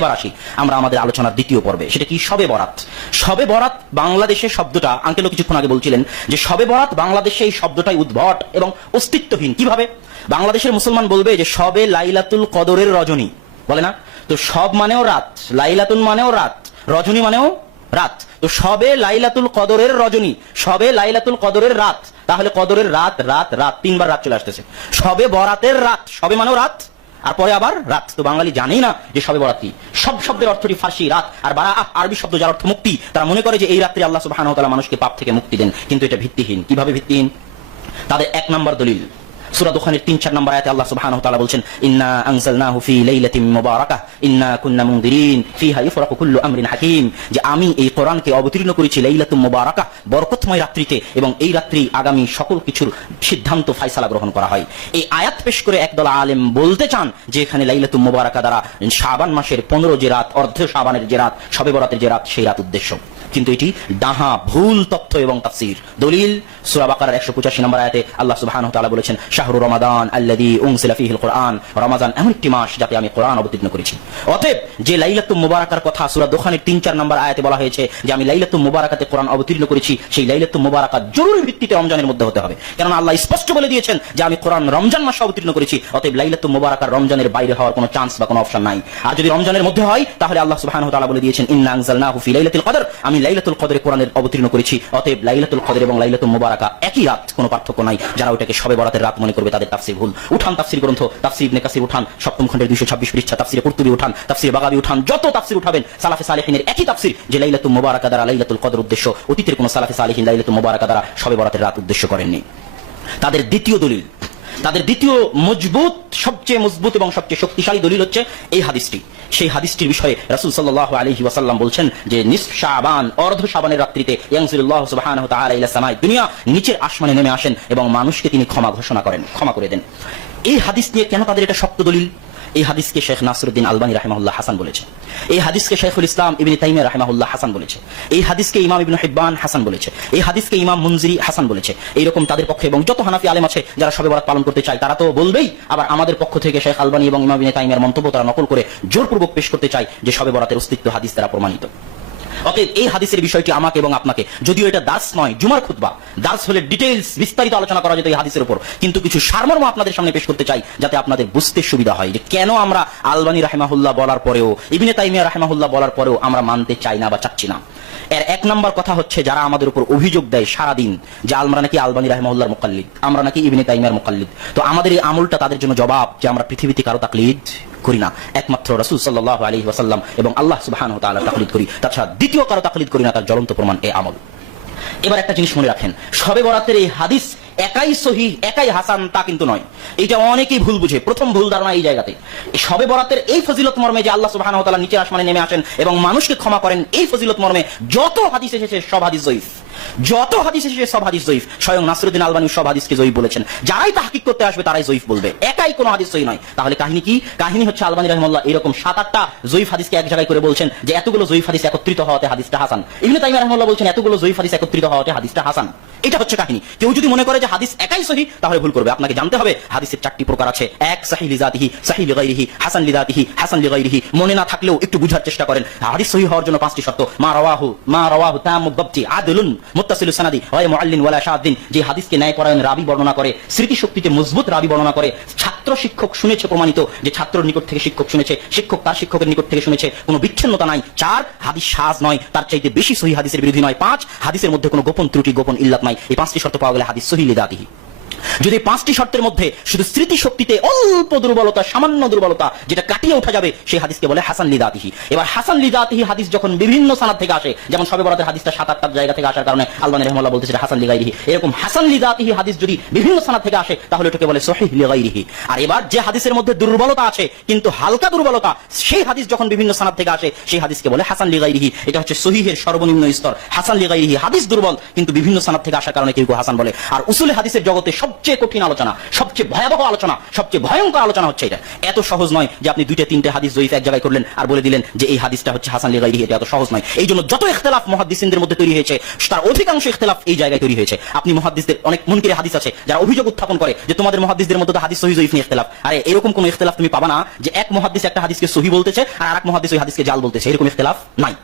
এবার আসি আমরা আমাদের আলোচনার দ্বিতীয় পর্বে, সেটা কি শবে বরাত। শবে বরাত বাংলাদেশের শব্দটা আঙ্কেলও কিছুক্ষণ আগে বলছিলেন যে শবে বরাত বাংলাদেশে এই শব্দটাই উদ্ভট এবং অস্তিত্বহীন। কিভাবে? বাংলাদেশের মুসলমান বলবে যে শবে লাইলাতুল কদরের রজনী, বলে না? তো সব মানেও রাত, লাইলাতুল মানেও রাত, রজনী মানেও রাত। তো শবে লাইলাতুল কদরের রজনী, শবে লাইলাতুল কদরের রাত, তাহলে কদরের রাত রাত রাত তিনবার রাত চলে আসতেছে। শবে বরাতের রাত, শবে মানেও রাত আর পরে আবার রাত। তো বাঙালি জানেই না যে শবে বরাত কি। সব শব্দের অর্থটি ফার্সি রাত, আর বারাআহ আরবি শব্দ যার অর্থ মুক্তি। তারা মনে করে যে এই রাত্রে আল্লাহ সুবহানাহু ওয়া তাআলা মানুষকে পাপ থেকে মুক্তি দেন, কিন্তু এটা ভিত্তিহীন। কিভাবে ভিত্তিহীন? তাদের এক নম্বর দলিল সূরা দুখানের ৩-৪ নম্বর আয়াতে আল্লাহ সুবহানাহু ওয়া তাআলা বলছেন, ইন্না আনজালনাহু ফি লাইলাতিন মুবারাকাহ ইন্না কুন্না মুনদিরিন ফিহা ইফরাকু কুল্লু আমরিন হাকিম, যে আমি এই কোরআনকে অবতীর্ণ করেছি লাইলাতুল মুবারাকাহ, বরকতময় রাত্রিতে, এবং এই রাত্রি আগামী সকল কিছুর সিদ্ধান্ত ফায়সালা গ্রহণ করা হয়। এই আয়াত পেশ করে একদল আলেম বলতে চান যে এখানে লাইলাতুল মুবারাকা দ্বারা শাবান মাসের 15 যে রাত, অর্ধ শাবানের যে রাত, শবে বরাতের যে রাত, সেই রাত উদ্দেশ্য। কিন্তু এটি ডাহা ভুল তথ্য এবং তাফসীর। দলিল সূরা বাকারার 185 নম্বর আয়াতে আল্লাহ সুবহানাহু ওয়া তাআলা বলেছেন, শাহরু রমাদান আল্লাযী উনজিলা ফীহিল কুরআন, রমাদান এমন একটি মাস যাতে আমি কোরআন অবতীর্ণ করেছি। অতএব যে লাইলাতুল মুবারাকার কথা সূরা দুখানের 3-4 নম্বর আয়াতে বলা হয়েছে যে আমি লাইলাতুল মুবারাকাতে কোরআন অবতীর্ণ করেছি, সেই লাইলাতুল মুবারাকা জরুরি ভিত্তিতে রমজানের মধ্যে হতে হবে। কারণ আল্লাহ স্পষ্ট বলে দিয়েছেন যে আমি কোরআন রমজান মাসে অবতীর্ণ করেছি। অতএব লাইলাতুল মুবারাকার রমজানের বাইরে হওয়ার কোনো চান্স বা কোনো অপশন নাই। আর যদি রমজানের মধ্যে হয় তাহলে আল্লাহ সুবহানাহু ওয়া তাআলা বলে দিয়েছেন, ইন্না আনজালনাহু ফি লাইলাতিল কদর, আমি লাইলাতুল কদরে কোরআনের অবতীর্ণ করেছি। অতএব লাইলাতুল কদর এবং লাইলাতুল মুবারাকা একই রাত, কোনো পার্থক্য নাই। যারা ওটাকে শবে বরাতের রাত মনে করবে তাদের তাফসীর ভুল। উঠান তাফসীর গ্রন্থ, তাফসীর ইবনে কাসির উঠান, সপ্তম খণ্ডের 226 পৃষ্ঠা, তাফসীরে কুরতুবী উঠান, তাফসীরে বাগাবী উঠান, যত তাফসীর উঠাবেন সালাফে সালেহিনের একই তাফসীর যে লাইলাতুল মুবারাকা দ্বারা লাইলাতুল কদর উদ্দেশ্য। অতীতের কোন সালাফে সালেহিন লাইলাতুল মুবারাকা দ্বারা শবে বরাতের রাত উদ্দেশ্য করেননি। তাদের দ্বিতীয় দলিল, তাদের দ্বিতীয় মজবুত, সবচেয়ে মজবুত এবং সবচেয়ে শক্তিশালী দলিল হচ্ছে এই হাদিসটি। সেই হাদিসটির বিষয়ে রাসূল সাল্লাল্লাহু আলাইহি ওয়াসাল্লাম বলছেন যে নিসফ শাবান, অর্ধ শাবানের রাত্রিতে ইয়ানজিলুল্লাহু সুবহানাহু ওয়া তাআলা ইলা সামাই দুনিয়া, নিচের আসমানে নেমে আসেন এবং মানুষকে তিনি ক্ষমা ঘোষণা করেন, ক্ষমা করে দেন। এই হাদিস নিয়ে কেন তাদের এটা শক্ত দলিল? এই হাদিসকে শেখ নাসিরউদ্দিন আলবানী রাহিমাহুল্লাহ হাসান বলেছে, এই হাদিসকে শাইখুল ইসলাম ইবনে তাইমিয়া রাহিমাহুল্লাহ হাসান বলেছে, এই হাদিসকে ইমাম ইবনে হিব্বান হাসান বলেছে, এই হাদিসকে ইমাম মুনজিরি হাসান বলেছে। এইরকম তাদের পক্ষে এবং যত হানাফি আলেম আছে যারা শবে বরাত পালন করতে চায় তারা তো বলবেই, আবার আমাদের পক্ষ থেকে শেখ আলবানী এবং ইমাম ইবনে তাইমিয়ার মন্তব্য তারা নকল করে জোরপূর্বক পেশ করতে চায় যে শবে বরাতের অস্তিত্ব হাদিস দ্বারা প্রমাণিত। অতএব এই হাদিসের বিষয়টি আমাকে এবং আপনাকে, যদিও এটা দার্স নয়, জুমার খুতবা, দার্স হলে ডিটেইলস বিস্তারিত আলোচনা করা যেত এই হাদিসের উপর, কিন্তু কিছু সারমর্ম আপনাদের সামনে পেশ করতে চাই যাতে আপনাদের বুঝতে সুবিধা হয় যে কেন আমরা আলবানী রাহিমাহুল্লাহ বলার পরেও, ইবনে তাইমিয়া রাহিমাহুল্লাহ বলার পরেও আমরা মানতে চাই না বা চাচ্ছি না। এর এক নম্বর কথা হচ্ছে, যারা আমাদের উপর অভিযোগ দেয় সারাদিন যে আমরা নাকি আলবানী রাহিমাহুল্লাহর মুকাল্লিদ, আমরা নাকি ইবনে তাইমিয়ার মুকাল্লিদ, তো আমাদের এই আমলটা তাদের জন্য জবাব যে আমরা পৃথিবীতে কারো তাকলিদ করি না, একমাত্র রাসূল সাল্লাল্লাহু আলাইহি ওয়াসাল্লাম এবং আল্লাহ সুবহানাহু ওয়া তাআলা তাকলিদ করি, তাছাড়া দ্বিতীয় কারো তাকলিদ করি না। তার জ্বলন্ত প্রমাণ এই আমল। এবার একটা জিনিস মনে রাখেন, শবে বরাতের এই হাদিস একাই সহিহ, একাই হাসান তা কিন্তু নয়। এটা অনেকেই ভুল বুঝে। প্রথম ভুল ধারণা এই জায়গাতে, শবে বরাতের এই ফজিলত মর্মে যে আল্লাহ সুবহানাহু ওয়া তাআলা নিচের আসমানে নেমে আসেন এবং মানুষকে ক্ষমা করেন, এই ফজিলত মর্মে যত হাদিস এসেছে সব হাদিস জয়ীফ, যত হাদিস এসেছে সব হাদিস জয়ীফ। স্বয়ং নাসিরউদ্দিন আলবানী সব হাদিসকে জয়ীফ বলেছেন। যারাই তাহকিক করতে আসবে তারাই জয়ীফ বলবে, একাই কোনো হাদিস সহিহ নয়। তাহলে কাহিনী কি? কাহিনী হচ্ছে আলবানী রাহিমাহুল্লাহ এরকম 7-8টা জয়ীফ হাদিসকে এক জায়গায় করে বলছেন যে এতগুলো জয়ীফ হাদিস একত্রিত হওয়াতে হাদিসটা হাসান। ইবনে তাইমিয়া রাহিমাহুল্লাহ বলছেন এতগুলো জয়ীফ হাদিস একত্রিত হওয়াতে হাদিসটা হাসান। এটা হচ্ছে কাহিনী। কেউ যদি মনে করে যে হাদিস একাই সহিহ তাহলে ভুল করবে। আপনাকে জানতে হবে হাদিসের 4টি প্রকার আছে। এক, সহিহ লিজাতিহি, সহিহ লিগাইরিহি, হাসান লিজাতিহি, হাসান লিগাইরিহি। মনে না থাকলেও একটু বুঝার চেষ্টা করেন। হাদিস সহিহ হওয়ার জন্য 5টি শর্ত। মা রাওয়াহু তামুদ দাবতি, আদলুন মুত্তাসিলুস সানাদি, ওয়া মুআল্লিন ওয়ালা শাযদিন। যে হাদিসকে ন্যায়পরায়ণ রাবী বর্ণনা করে, স্মৃতিশক্তিতে মজবুত রাবী বর্ণনা করে, ছাত্র শিক্ষক শুনেছে প্রমাণিত, যে ছাত্রর নিকট থেকে শিক্ষক শুনেছে, শিক্ষক তার শিক্ষকের নিকট থেকে শুনেছে, কোনো বিচ্ছিন্নতা নাই। 4, হাদিস শায নয়, তার চাইতে বেশি সহিহ হাদিসের বিরোধী নয়। 5, হাদিসের মধ্যে কোনো গোপন ত্রুটি, গোপন ইল্লাত নাই। এই 5টি শর্ত পাওয়া গেলে হাদিস সহিহ লিজাতিহি। যদি 5টি শর্তের মধ্যে শুধু স্মৃতিশক্তিতে অল্প দুর্বলতা, সামান্য দুর্বলতা যেটা কাটিয়ে ওঠা যাবে, সেই হাদিসকে বলে হাসান লিজাতিহি। এবার হাসান লিজাতিহি হাদিস যখন বিভিন্ন সানাদ থেকে আসে, যেমন শবে বরাতের হাদিসটা 7-8টা জায়গা থেকে আসার কারণে আলবানী রাহিমাহুল্লাহ বলতেছে হাসান লিগাইরিহি, এরকম হাসান লিজাতিহি হাদিস যদি বিভিন্ন সানাদ থেকে আসে তাহলে এটাকে বলে সহিহ লিগাইরিহি। আর এবার যে হাদিসের মধ্যে দুর্বলতা আছে কিন্তু হালকা দুর্বলতা, সেই হাদিস যখন বিভিন্ন সানাদ থেকে আসে সেই হাদিসকে বলে হাসান লিগাইরিহি। এটা হচ্ছে সহিহের সর্বনিম্ন স্তর। হাসান লিগাইরিহি হাদিস দুর্বল কিন্তু বিভিন্ন সানাদ থেকে আসার কারণে কেউ হাসান বলে। আর উসুলে হাদিসের জগতে সব সবচেয়ে কঠিন আলোচনা, সবচেয়ে ভয়াবহ আলোচনা, সবচেয়ে ভয়ঙ্কর আলোচনা হচ্ছে এটা। এত সহজ নয় যে আপনি দুইটা তিনটে হাদিস জয়ীফ এক জায়গায় করলেন আর বলে দিলেন যে এই হাদিসটা হচ্ছে হাসান লিগাইরিহি। এটা এত সহজ নয়। এই জন্য যত ইখতিলাফ মুহাদ্দিসিনদের মধ্যে তৈরি হয়েছে তার অধিকাংশ ইখতিলাফ এই জায়গায় তৈরি হয়েছে। আপনি মুহাদ্দিসদের অনেক মুনকিরে হাদিস আছে যারা অভিযোগ উত্থাপন করে যে তোমাদের মুহাদ্দিসদের মধ্যে তো হাদিস সহিহ জয়ীফ নিয়ে ইখতিলাফ। আরে এরকম কোন ইখতিলাফ তুমি পাবা না যে এক মুহাদ্দিস একটা হাদিসকে সহিহ বলতেছে আর আরেক মুহাদ্দিস ওই হাদিসকে জাল বলতেছে, এরকম ইখতিলাফ নাই।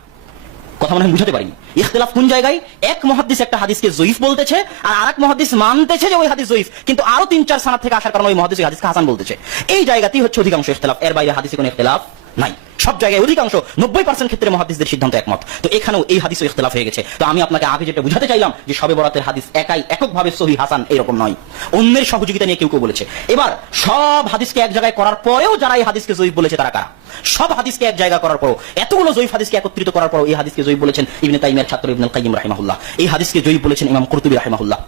কথা মনে হয় বুঝাতে পারিনি। ইখতিলাফ কোন জায়গায়? এক মুহাদ্দিস একটা হাদিসকে জয়ীফ বলতেছে আর আরেক মুহাদ্দিস মানতেছে যে ওই হাদিস জয়ীফ, কিন্তু আরো 3-4 সানাদ থেকে আসার কারণে ওই মুহাদ্দিস ওই হাদিসকে হাসান বলতেছে। এই জায়গাতেই হচ্ছে অধিকাংশ ইখতিলাফ, এর বাইরে হাদিসে কোনো ইখতিলাফ নাই। সব জায়গায় অধিকাংশ 90% ক্ষেত্রে মুহাদ্দিসদের সিদ্ধান্ত একমত। তো এখানেও এই হাদিসে ইখতিলাফ হয়ে গেছে। তো আমি আপনাকে আগে যেটা বুঝাতে চাইলাম যে শবে বরাতের হাদিস এককভাবে সহিহ হাসান এরকম নয়, অন্যের সহযোগিতা নিয়ে কেউ কেউ বলেছে। এবার সব হাদিসকে এক জায়গায় করার পরেও যারা এই হাদিসকে জয়ীফ বলেছে তারা কারা? সব হাদিসকে এক জায়গা করার পরও, এতগুলো জয়ীফ হাদিসকে একত্রিত করার পরও এই হাদিসকে জয়ীফ বলেছেন ইবনে তাইমিয়ার ছাত্র ইবনুল কাইয়িম রাহিমাহুল্লাহ। এই হাদিসকে জয়ীফ বলেছেন ইমাম কুরতুবী রাহিমাহুল্লাহ।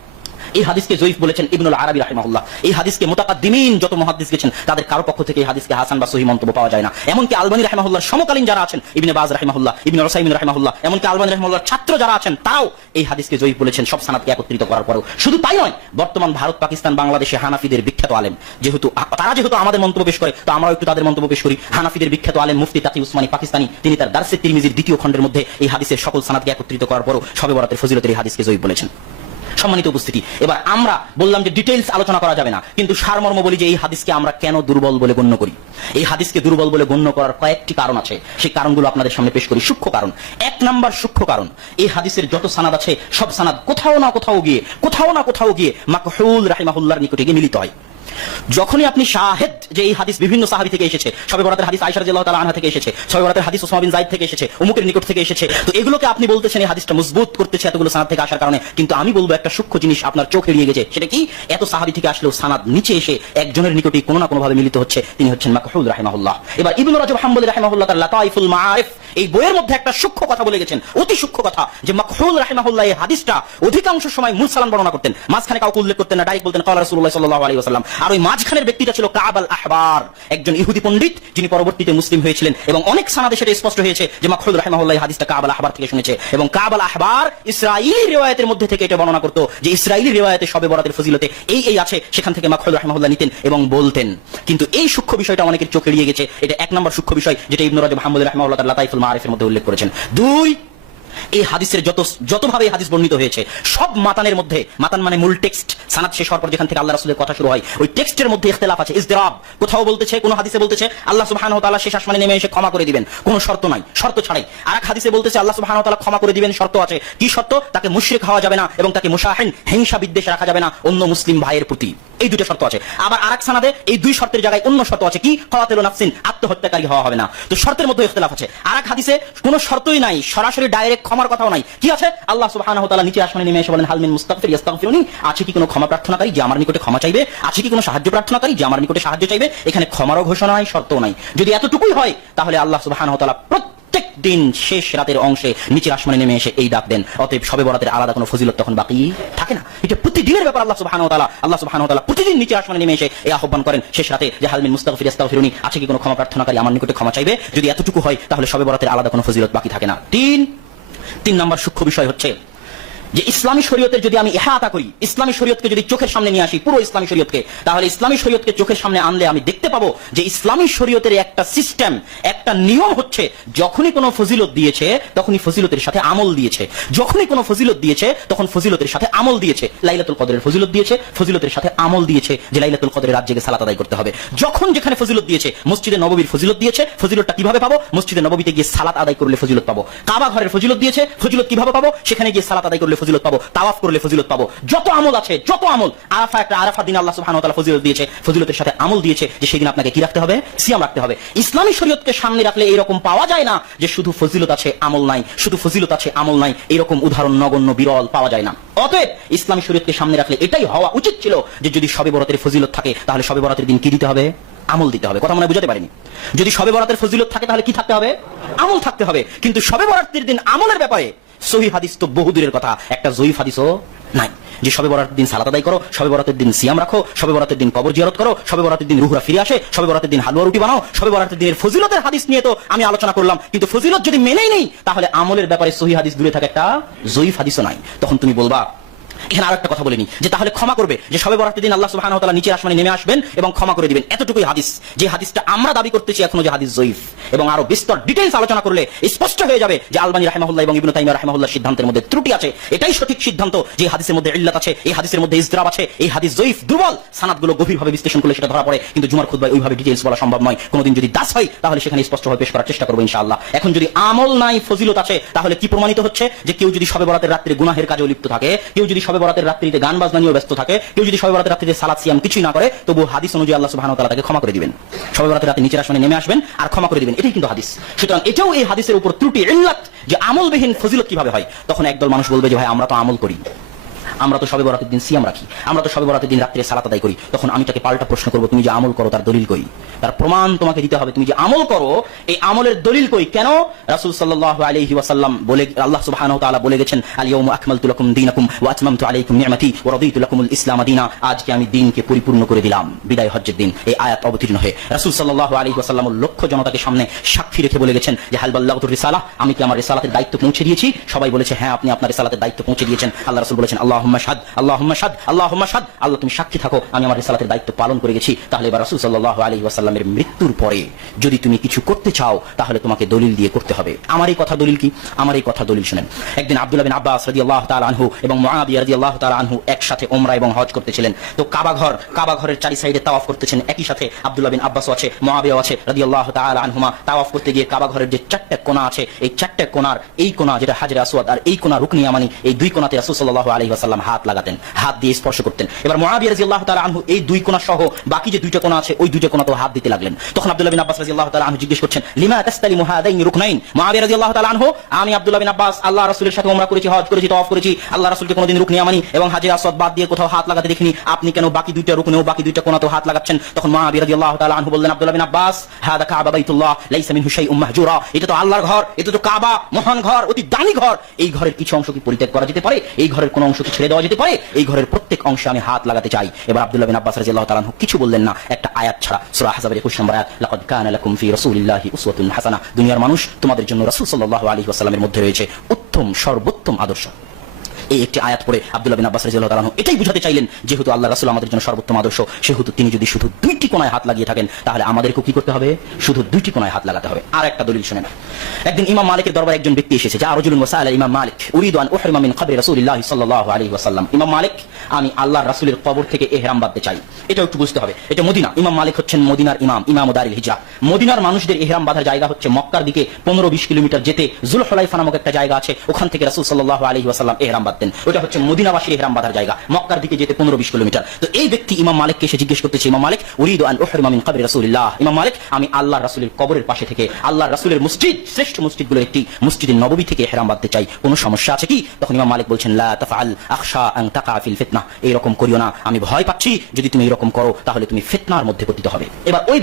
এই হাদিসকে জয়ীফ বলেছেন ইবনুল আরাবী রাহিমাহুল্লাহ। এই হাদিসকে মুতাকাদ্দিমিন যত মুহাদ্দিস গেছেন তাদের কারো পক্ষ থেকে এই হাদিসকে হাসান বা সহিহ মন্তব্য পাওয়া যায় না। এমনকি আলবানী রাহিমাহুল্লাহর সমকালীন যারা আছেন, ইবনে বাজ রাহিমাহুল্লাহ, ইবনে উসাইমিন রাহিমাহুল্লাহ, এমনকি আলবানী রাহিমাহুল্লাহর ছাত্র যারা আছেন তারাও এই হাদিসকে জয়ীফ বলেছেন সব সানাদকে একত্রিত করার পরেও। শুধু তাই নয়, বর্তমান ভারত, পাকিস্তান, বাংলাদেশে হানাফিদের বিখ্যাত আলেম, যেহেতু আমাদের মন্তব্য পেশ করে তো আমরাও একটু তাদের মন্তব্য পেশ করি। হানাফিদের বিখ্যাত আলেম মুফতি তাকি উসমানী পাকিস্তানি, তিনি তার দারসে তিরমিজির 2য় খণ্ডের মধ্যে এই হাদিসের সকল সানাদকে একত্রিত করার পরও শবে বরাতের ফজিলতের এই হাদিসকে জয়ীফ বলেছেন। সম্মানিত উপস্থিতি, এবার আমরা বললাম যে ডিটেইলস আলোচনা করা যাবে না, কিন্তু সারমর্ম বলি যে এই হাদিসকে আমরা কেন দুর্বল বলে গণ্য করি। এই হাদিসকে দুর্বল বলে গণ্য করার কয়েকটি কারণ আছে, সেই কারণগুলো আপনাদের সামনে পেশ করি। সূক্ষ্ম কারণ, 1 নাম্বার সূক্ষ্ম কারণ, এই হাদিসের যত সানাদ আছে সব সানাদ কোথাও না কোথাও গিয়ে মাকহুল রাহিমাহুল্লাহর নিকটে গিয়ে মিলিত হয়। যখনই আপনি শাহেদ যে এই হাদিস বিভিন্ন সাহাবী থেকে এসেছে, শবে বরাতের হাদিস আয়েশা রাদিয়াল্লাহু তাআলা আনহা থেকে এসেছে, শবে বরাতের হাদিস উসামা বিন যায়েদ থেকে এসেছে, অমুকের নিকট থেকে এসেছে, তো এগুলোকে আপনি বলতেছেন এই হাদিসটা মজবুত করতেছে এতগুলো সানাদ থেকে আসার কারণে। কিন্তু আমি বলবো একটা সূক্ষ্ম জিনিস আপনার চোখে এড়িয়ে গেছে, সেটা কি? এত সাহাবী থেকে আসলেও সানাদ নিচে এসে একজনের নিকটেই কোনো না কোনো ভাবে মিলিত হচ্ছে, তিনি হচ্ছেন মাকহুল রাহিমাহুল্লাহ। এবার ইবনে রাজব হাম্বলী রাহিমাহুল্লাহ তার লাতাইফুল মাআরিফ এই বইয়ের মধ্যে একটা সূক্ষ্ম কথা বলে গেছেন, অতি সূক্ষ্ম কথা, যে মাকহুল রাহিমাহুল্লাহ এই হাদিসটা অধিকাংশ সময় মুরসালান বর্ণনা করতেন, মাঝখানে কাউকে উল্লেখ করতেন না, ডাইরেক্ট বলতেন ক্বালা রাসূলুল্লাহ সাল্লাল্লাহু আলাইহি ওয়াসাল্লাম। আর ওই মাঝখানের ব্যক্তিটা ছিল কাব আল আহবার, একজন ইহুদি পণ্ডিত যিনি পরবর্তীতে মুসলিম হয়েছিলেন, এবং অনেক সানাদে সেটা স্পষ্ট হয়েছে যে মাকহুল রাহিমাহুল্লাহ হাদিসটা কাব আল আহবার থেকে শুনেছে। এবং কাব আল আহবার ইসরাইলি রিওয়ায়াতের মধ্যে থেকে এটা বর্ণনা করত যে ইসরাইলি রিওয়ায়াতে শবে বরাতের ফজিলতে এই আছে, সেখান থেকে মাকহুল রাহিমাহুল্লাহ নিতেন এবং বলতেন। কিন্তু এই সূক্ষ্ম বিষয়টা অনেকের চোখে এড়িয়ে গেছে। এটা 1 নম্বর সূক্ষ্ম বিষয় যেটা ইবনে রাজব হাম্বলী রাহিমাহুল্লাহ তার লাতাইফুল মাআরিফের মধ্যে উল্লেখ করেছেন। 2, এই হাদিসের যতভাবে হাদিস বর্ণিত হয়েছে সব মাতানের মধ্যে, মাতান মানে মূল টেক্সট, সানাদ শেষ হওয়ার পর যেখান থেকে আল্লাহ রাসূলের কথা শুরু হয়, ওই টেক্সটের মধ্যে ইখতিলাফ আছে, ইজদিরাব। কোথাও বলতেছে, কোন হাদিসে বলতেছে আল্লাহ সুবহানাহু ওয়া তাআলা শেষ আসমানে নেমে এসে ক্ষমা করে দিবেন, কোনো শর্ত নাই, শর্ত ছাড়াই। আরেক হাদিসে বলতেছে আল্লাহ সুবহানাহু ওয়া তাআলা ক্ষমা করে দিবেন, শর্ত আছে। কি শর্ত? তাকে মুশরিক হওয়া যাবে না এবং তাকে মুশাহিন হিংসা বিদ্বেষ রাখা যাবে না অন্য মুসলিম ভাইয়ের প্রতি। এই দুটো শর্ত আছে। আবার আরেক সানাদে এই 2 শর্তের জায়গায় অন্য শর্ত আছে, কি? কাতিলু নাফসিন, আত্মহত্যাকারী হওয়া হবে না। তো শর্তের মধ্যে ইখতিলাফ আছে। আরেক হাদিসে কোনো শর্তই নাই, সরাসরি ডাইরেক্ট ক্ষমার কথাও নাই। কি আছে? আল্লাহ সুবহানাহু ওয়া তাআলা নিচে আসমানে নেমে এসে বলেন হাল মিন মুস্তাগফির ইস্তাগফিরুনি, আছে কি কোনো ক্ষমা প্রার্থনাকারী যে আমার নিকটে ক্ষমা চাইবে? আছে কি কোনো সাহায্য প্রার্থনাকারী যে আমার নিকটে সাহায্য চাইবে? এখানে ক্ষমারও ঘোষণা নাই, শর্তও নাই। যদি এতটুকুই হয় তাহলে আল্লাহ সুবহানাহু ওয়া তাআলা প্রত্যেক দিন শেষ রাতের অংশে নিচে আসমানে নেমে এসে এই ডাক দেন। অতএব শবে বরাতের আলাদা কোনো ফজিলত তখন বাকি থাকে না। এটা প্রতিদিনের ব্যাপার। আল্লাহ সুবহানাহু ওয়া তাআলা প্রতিদিন নিচে আসমানে নেমে এসে এই আহ্বান করেন শেষ রাতে যে হাল মিন মুস্তাগফির ইস্তাগফিরুনি, আছে কি কোনো ক্ষমা প্রার্থনাকারী আমার নিকটে ক্ষমা চাইবে? যদি এতটুকু হয় তাহলে শবে বরাতের আলাদা কোনো ফজিলত বাকি থাকে না। 3 নম্বর সূক্ষ্ম বিষয় হচ্ছে যে ইসলামী শরীয়তের যদি আমি ইহাতা করি, ইসলামী শরীয়তকে যদি চোখের সামনে নিয়ে আসি, পুরো ইসলামী শরীয়তকে, তাহলে ইসলামী শরীয়তকে চোখের সামনে আনলে আমি দেখতে পাবো যে ইসলামী শরীয়তের একটা সিস্টেম, একটা নিয়ম হচ্ছে যখনই কোনো ফজিলত দিয়েছে তখনই ফজিলতের সাথে আমল দিয়েছে, যখনই কোনো ফজিলত দিয়েছে তখন ফজিলতের সাথে আমল দিয়েছে। লাইলাতুল কদরের ফজিলত দিয়েছে, ফজিলতের সাথে আমল দিয়েছে যে লাইলাতুল কদরে রাত জেগে সালাত আদায় করতে হবে। যখন যেখানে ফজিলত দিয়েছে, মসজিদে নববীর ফজিলত দিয়েছে, ফজিলতটা কিভাবে পাবো? মসজিদে নববীতে গিয়ে সালাত আদায় করলে ফজিলত পাবো। কাবা ঘরের ফজিলত দিয়েছে, ফজিলত কিভাবে পাবো? সেখানে গিয়ে সালাত আদায় করলে ফজিলত পাবো, তাওয়াফ করলে ফজিলত পাবো। যত আমল আছে, যত আমল, আরাফা দিন আল্লাহ সুবহানাহু ওয়া তাআলা ফজিলত দিয়েছে, ফজিলতের সাথে আমল দিয়েছে যে সেদিন আপনাকে কি রাখতে হবে? সিয়াম রাখতে হবে। ইসলামী শরীয়তকে সামনে রাখলে এরকম পাওয়া যায় না যে শুধু ফজিলত আছে আমল নাই, শুধু ফজিলত আছে আমল নাই, এরকম উদাহরণ নগণ্য বিরল পাওয়া যায় না। অতএব ইসলামী শরীয়তকে সামনে রাখলে এটাই হওয়া উচিত ছিল যে যদি শবে বরাতের ফজিলত থাকে তাহলে শবে বরাতের দিন কি দিতে হবে? আমল দিতে হবে। কথা মনে বুঝাতে পারিনি? যদি শবে বরাতের ফজিলত থাকে তাহলে কি থাকতে হবে? আমল থাকতে হবে। কিন্তু শবে বরাতের দিন আমলের ব্যাপারে সহিহ হাদিস তো বহু দূরের কথা, একটা জয়ীফ হাদিসও নাই যে শবে বরাতের দিন সালাত আদায় করো, শবে বরাতের দিন সিয়াম রাখো, শবে বরাতের দিন কবর জিয়ারত করো, শবে বরাতের দিন রুহরা ফিরে আসে, শবে বরাতের দিন হালুয়া রুটি বানাও। শবে বরাতের দিনের ফজিলতের হাদিস নিয়ে তো আমি আলোচনা করলাম, কিন্তু ফজিলত যদি মেনেই নেই তাহলে আমলের ব্যাপারে সহিহ হাদিস দূরে থাকে, একটা জয়ীফ হাদিসও নাই। তখন তুমি বলবা এখানে আরেকটা কথা বলিনি যে তাহলে ক্ষমা করবে, যে শবে বরাতের দিন আল্লাহ সুবহানাহু ওয়া তাআলা নিচের আসমানে নেমে আসবেন এবং ক্ষমা করে দিবেন, এতটুকুই হাদিস। যে হাদিসটা আমরা দাবি করতেছি এখনো যে হাদিস জয়ীফ, এবং আরো বিস্তর ডিটেইলস আলোচনা করলে স্পষ্ট হয়ে যাবে যে আলবানী রাহিমাহুল্লাহ এবং ইবনে তাইমিয়া রাহিমাহুল্লাহ সিদ্ধান্তের মধ্যে ত্রুটি আছে। এটাই সঠিক সিদ্ধান্ত যে হাদিসের মধ্যে ইল্লাত আছে, এই হাদিসের মধ্যে ইজতিরাব আছে, এই হাদিস জয়ীফ, দুর্বল। সানাদগুলো গভীরভাবে বিশ্লেষণ করলে সেটা ধরা পড়ে, কিন্তু জুমার খুতবায় ওইভাবে ডিটেইলস বলা সম্ভব নয়। কোনোদিন যদি দাস হয় তাহলে সেখানে স্পষ্টভাবে পেশ করার চেষ্টা করব ইনশাআল্লাহ। এখন যদি আমল নাই, ফজিলত আছে, তাহলে কি প্রমাণিত হচ্ছে যে কেউ যদি শবে বরাতের রাত্রে গুনাহের কাজে লিপ্ত থাকে, কেউ যদি শবে বরাতের রাত্রিতে গান বাজনা নিয়ে ব্যস্ত থাকে, কেউ যদি শবে বরাতের রাত্রিতে সালাত সিয়াম কিছুই না করে, তবু হাদিস অনুযায়ী আল্লাহ সুবহানাহু ওয়া তাআলা তাকে ক্ষমা করে দিবেন। শবে বরাতের রাতে নিচের আসমানে নেমে আসবেন আর ক্ষমা করে দিবেন, এটাই কিন্তু হাদিস। সুতরাং এটাও এই হাদিসের উপর ত্রুটি, ইল্লাত, যে আমলবিহীন ফজিলত কিভাবে হয়। তখন একদল মানুষ বলবে যে ভাই আমরা তো আমল করি, আমরা তো শবে বরাতের দিন সিয়াম রাখি, আমরা তো শবে বরাতের দিন রাত্রে সালাত আদায় করি। তখন আমি তাকে পাল্টা প্রশ্ন করব, তুমি যে আমল করো তার দলিল কই? তার প্রমাণ তোমাকে দিতে হবে। তুমি যে আমল করো এই আমলের দলিল কই? কেন? রাসূল সাল্লাল্লাহু আলাইহি ওয়াসাল্লাম বলে, আল্লাহ সুবহানাহু ওয়া তাআলা বলে গেছেন, আল ইয়াউমা আকমালতু লাকুম দীনাকুম ওয়া আতমামতু আলাইকুম নি'মাতি ওয়া রাদিতু লাকুমুল ইসলাম দীনা। আজকে আমি দ্বীনকে পরিপূর্ণ করে দিলাম। বিদায় হজ্জের দিন এই আয়াত অবতীর্ণ হয়ে রাসূল সাল্লাল্লাহু আলাইহি ওয়াসাল্লাম লক্ষ জনতাকে সামনে সাক্ষী রেখে বলে গেছেন যে হাল বাল্লাগতুর রিসালাহ, আমি কি আমার রিসালাতের দায়িত্ব পৌঁছে দিয়েছি? সবাই বলেছে হ্যাঁ আপনি আপনার রিসালাতের দায়িত্ব পৌঁছে দিয়েছেন। আল্লাহ রাসূল বলেছেন আল্লাহুম্মা শাহাদ, আল্লাহুম্মা শাহাদ, আল্লাহুম্মা শাহাদ, আল্লাহ তুমি সাক্ষী থাকো আমি আমার রিসালাতের দায়িত্ব পালন করে গেছি। তাহলে এবার রাসূল সাল্লাল্লাহু আলাইহি ওয়াসাল্লামের মৃত্যুর পরে যদি তুমি কিছু করতে চাও তাহলে তোমাকে দলিল দিয়ে করতে হবে। আমার এই কথা দলিল কি? আমার এই কথা দলিল শুনেন। একদিন আব্দুল্লাহ বিন আব্বাস রাদিয়াল্লাহু তাআলা আনহু এবং মুআবিয়া রাদিয়াল্লাহু তাআলা আনহু একসাথে উমরা এবং হজ করতেছিলেন। তো কাবা ঘরের চারি সাইডে তাওয়াফ করতেছেন। একই সাথে আব্দুল্লাহ বিন আব্বাসও আছে, মুআবিয়াও আছে রাদিয়াল্লাহু তাআলা আনহুমা। তাওয়াফ করতে গিয়ে কাবা ঘরের যে চারটি কোণা আছে, এই চারটি কোণার এই কোণা যেটা হাজরে আসওয়াদ আর এই কোণা রুকনি ইয়ামানি, এই দুই কোণাতে রাসূল সাল্লাল্লাহু আলাইহি ওয়াসাল্লাম হাত লাগাতেন, হাত দিয়ে স্পর্শ করতেন। এবার মুআবিয়া রাদিয়াল্লাহু তাআলা আনহু এই দুই কোণা সহ বাকি যে দুইটা কোণা আছে ওই দুইটা কোণাতেও হাত দিতে লাগলেন। তখন আব্দুল্লাহ বিন আব্বাস রাদিয়াল্লাহু তাআলা আনহু জিজ্ঞেস করছেন, লিমা তাসতালিমু হাদাইনি রুকনাইন? মুআবিয়া রাদিয়াল্লাহু তাআলা আনহু, আমি আব্দুল্লাহ বিন আব্বাস আল্লাহ রাসূলের সাথে উমরা করেছি, হজ করেছি, তাওয়াফ করেছি, আল্লাহ রাসূলকে কোনোদিন রুকনি ইয়ামানি এবং হাজরে আসওয়াদ বাদ দিয়ে কোথাও হাত লাগাতে দেখিনি, আপনি কেন বাকি দুইটা রুকনেও বাকি দুইটা কোণাতেও হাত লাগাচ্ছেন? তখন মুআবিয়া রাদিয়াল্লাহু তাআলা আনহু বললেন, আব্দুল্লাহ বিন আব্বাস, হাদা কাবা বাইতুল্লাহ লাইসা মিনহু শাইউম মাহজুরা, এটা তো আল্লাহর ঘর, এটা তো কাবা, মহান ঘর, অতি দামি ঘর। এই ঘরের কিছু অংশ কি পরিত্যাগ করা যেতে পারে? এই ঘরের কোন অংশ কি ছেড়ে দেওয়া যেতে পারে? এই ঘরের প্রত্যেক অংশে আমি হাত লাগাতে চাই। এবার আব্দুল্লাহ বিন আব্বাস রাদিয়াল্লাহু তাআলা আনহু কিছু বললেন না, একটা আয়াত ছাড়া, সূরা আহজাবের 21 নম্বর আয়াত, লাকাদ কানা লাকুম ফি রাসূলিল্লাহি উসওয়াতুন হাসানাহ, দুনিয়ার মানুষ তোমাদের জন্য রাসূল সাল্লাল্লাহু আলাইহি ওয়াসাল্লামের মধ্যে রয়েছে উত্তম সর্বোত্তম আদর্শ। এই একটি আয়াত পড়ে আব্দুল্লাহ বিন আব্বাস রাদিয়াল্লাহু তাআলা এটাই বুঝাতে চাইলেন, যেহেতু আল্লাহ রাসূল আমাদের জন্য সর্বোত্তম আদর্শ, সেহেতু তিনি যদি শুধু দুইটি কোণায় হাত লাগিয়ে থাকেন তাহলে আমাদেরকে কি করতে হবে? শুধু দুইটি কোণায় হাত লাগাতে হবে। আর একটা দলিল শুনেন। একদিন ইমাম মালিকের দরবারে একজন ব্যক্তি এসেছে, যা রাজুলুন ওয়াসালা ইমাম মালিক, উরিদু আন উহরিমা মিন কবরি রাসূলিল্লাহি সাল্লাল্লাহু আলাইহি ওয়াসাল্লাম। ইমাম মালিক, আমি আল্লাহর রাসূলের কবর থেকে ইহরাম বাঁধতে চাই। এটা একটু বুঝতে হবে, এটা মদিনা। ইমাম মালিক হচ্ছেন মদিনার ইমাম, ইমাম দারিল হিজরা। মদিনার মানুষদের ইহরাম বাঁধার জায়গা হচ্ছে মক্কার দিকে 15-20 কিলোমিটার যেতে যুলহুলাইফা নামক একটা জায়গা আছে, ওখান থেকে রাসূল সাল্লাল্লাহু আলাইহি ওয়াসাল্লাম ইহরাম বাঁধতেন। ওটা হচ্ছে মদিনাবাসীর ইহরাম বাঁধার জায়গা, মক্কার দিকে যেতে 15-20 কিলোমিটার। তো এই ব্যক্তি ইমাম মালিককে এসে জিজ্ঞেস করতেছে, ইমাম মালিক, উরিদু আন উহরিমা মিন কবরি রাসূলিল্লাহ, ইমাম মালিক, আমি আল্লাহর রাসূলের কবরের পাশে থেকে আল্লাহর রাসূলের মসজিদ, শ্রেষ্ঠ মসজিদগুলোর একটি মসজিদে নববী থেকে ইহরাম বাঁধতে চাই, কোনো সমস্যা আছে কি? তখন ইমাম মালিক বলছেন, লা তাফআল আখশা আন তাকা ফিল ফিতনা, এরকম করিও না, আমি ভয় পাচ্ছি যদি তুমি এরকম করো তাহলে তুমি ফিতনার মধ্যে পতিত হবে। এবার ওই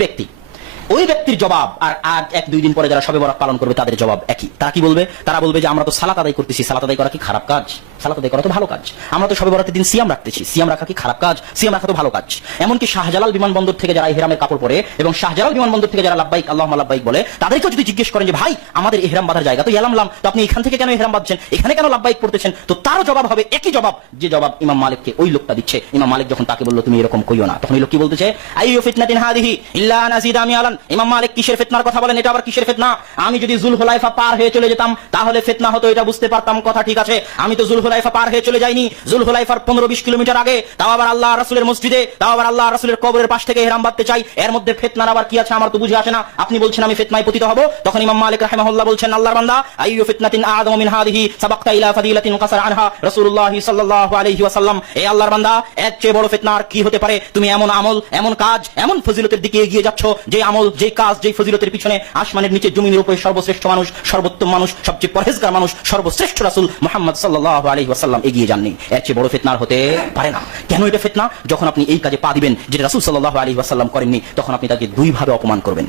ব্যক্তির জবাব আর 1-2 দিন পরে যারা শবে বরাত পালন করবে তাদের জবাব একই। তারা কি বলবে? তারা বলবে যে আমরা তো সালাত আদায় করতেছি, সালাত আদায় করা কি খারাপ কাজ? সালাত আদায় করা তো ভালো কাজ। আমরা তো শবে বরাতের দিন সিয়াম রাখতেছি, সিয়াম রাখা কি খারাপ কাজ? সিয়াম রাখা তো ভালো কাজ। এমনকি শাহজালাল বিমানবন্দর থেকে যারা ইহরামের কাপড় পরে এবং শাহজালাল বিমানবন্দর থেকে যারা লাব্বাইক আল্লাহুম্মা লাব্বাইক বলে, তাদেরকেও যদি জিজ্ঞেস করেন যে ভাই আমাদের ইহরাম বাঁধার জায়গা তো ইয়ালামলাম, তো আপনি এখান থেকে কেন ইহরাম বাঁধছেন, এখানে কেন লাব্বাইক পড়তেছেন, তো তারও জবাব হবে একই জবাব যে জবাব ইমাম মালিককে ওই লোকটা দিচ্ছে। ইমাম মালিক যখন তাকে বলল তুমি এরকম কইও না, তখন ওই লোক কি বলতেছে, আইয়ু ফিতনাতিন হাদিহি ইল্লা নাজিদ আমিয়ালান। ইমাম মালিক কিসের ফিতনার কথা বলেন? এটা আবার কিসের ফিতনা? আমি যদি যুলহুলাইফা পার হয়ে চলে যেতাম তাহলে ফিতনা হতো, এটা বুঝতে পারতাম, কথা ঠিক আছে। আমি তো যুলহুলাইফা পার হয়ে চলে যাইনি, যুলহুলাইফার 15-20 কিলোমিটার আগে, তাও আবার আল্লাহ রাসূলের মসজিদে, তাও আবার আল্লাহ রাসূলের কবরের পাশ থেকে ইহরাম বাঁধতে চাই, এর মধ্যে ফিতনার আবার কি আছে আমার তো বুঝে আসে না। আপনি বলছেন আমি ফিতনায় পতিত হব। তখন ইমাম মালিক রাহিমাহুল্লাহ বলছেন, আল্লাহর বান্দা, আইয়ু ফিতনাতিন আযমু মিন হাদিহি সাবাকতা ইলা ফাদিলাতিন কাসার আনহা রাসূলুল্লাহ সাল্লাল্লাহু আলাইহি ওয়াসাল্লাম। এই আল্লাহর বান্দা, এর চেয়ে বড় ফিতনা আর কি হতে পারে? তুমি এমন আমল, এমন কাজ, এমন ফজিলতের দিকে এগিয়ে যাচ্ছ, যে আমল, যে কাজ, যে ফজিলতের পিছনে আসমানের নিচে জমিনের উপরে সর্বশ্রেষ্ঠ মানুষ, সর্বোত্তম মানুষ, সবচেয়ে পরহেজগার মানুষ, সর্বশ্রেষ্ঠ রাসূল মুহাম্মদ সাল্লাল্লাহু আলাইহি ওয়াসাল্লাম এগিয়ে যাননি। এর চেয়ে বড় ফিতনা হতে পারে না। কেন এটা ফিতনা? যখন আপনি এই কাজে পা দিবেন যেটা রাসূল সাল্লাল্লাহু আলাইহি ওয়াসাল্লাম করেননি, তখন আপনি তাকে দুই ভাবে অপমান করবেন।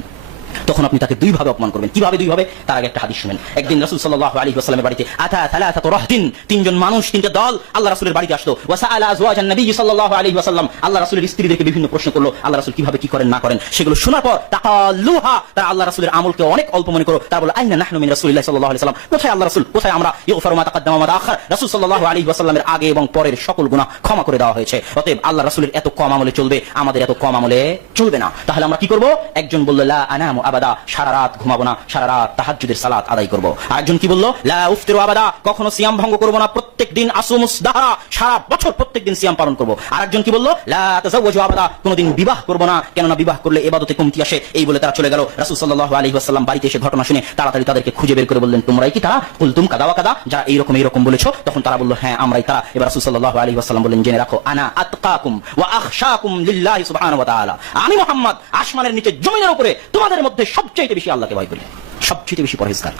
তখন আপনি তাকে দুইভাবে অপমান করবেন। কিভাবে দুইভাবে? তার আগে একটা হাদিস শুনেন। একদিন রাসূল সাল্লাল্লাহু আলাইহি ওয়াসাল্লামের বাড়িতে আতা সালাসাতু রাহতিন, তিনজন মানুষ, তিনটা দল আল্লাহ রাসূলের বাড়িতে আসলো। ওয়া সাআলা আজওয়াজান নবী সাল্লাল্লাহু আলাইহি ওয়াসাল্লাম, আল্লাহ রাসূলের স্ত্রীদেরকে বিভিন্ন প্রশ্ন করলো। আল্লাহ রাসূল কিভাবে কি করেন না করেন সেগুলো শোনার পর তাকাল্লুহা, তারা আল্লাহ রাসূলের আমলকে অনেক অল্প মনে করো। তারা বলে আইনা নাহনু মিন রাসূলিল্লাহি সাল্লাল্লাহু আলাইহি ওয়াসাল্লাম, কোথায় আল্লাহ রাসূল, কোথায় আমরা? ইগফারু মা তাকাদ্দামা ওয়া মা তাআখার, রাসূল সাল্লাল্লাহু আলাইহি ওয়াসাল্লামের আগে এবং পরের সকল গুনাহ ক্ষমা করে দেওয়া হয়েছে। অতএব আল্লাহ রাসূলের এত কম আমলে চলবে, আমাদের এত কম আমলে চলবে না। তাহলে আমরা কি করব? একজন বলল লা আনামু আবাদা, সারা রাত ঘুমাবো না, সারা রাত তাহাজ্জুদের সালাত আদায় করব। আরেকজন কি বলল? লা উফতিরু আবাদা, কখনো সিয়াম ভঙ্গ করব না, প্রত্যেক দিন আসুমুস দাহরা, সারা বছর প্রত্যেক দিন সিয়াম পালন করব। আরেকজন কি বলল? লা তাযাওয়াজু আবাদা, কোনদিন বিবাহ করব না, কেননা বিবাহ করলে ইবাদতে কমতি আসে। এই বলে তারা চলে গেল। রাসূল সাল্লাল্লাহু আলাইহি ওয়াসাল্লাম বাড়িতে এসে ঘটনা শুনে তাড়াতাড়ি তাদেরকে খুঁজে বের করে বললেন, তোমরাই কি তারা? কুলতুম কাদা ওয়া কাদা, যারা এইরকম বলেছো। তখন তারা বলল, হ্যাঁ আমরাই তারা। এবার রাসূল সাল্লাল্লাহু আলাইহি ওয়াসাল্লাম বললেন, জেনে রাখো, আনা আতকাকুম ওয়া আখশাকুম লিল্লাহি সুবহানাহু ওয়া তাআলা, আমি মুহাম্মদ আসমানের নিচে জমিনের উপরে তোমাদের মধ্যে সবচেয়ে বেশি আল্লাহকে ভয় করি, সবচেয়ে বেশি পরহেজগার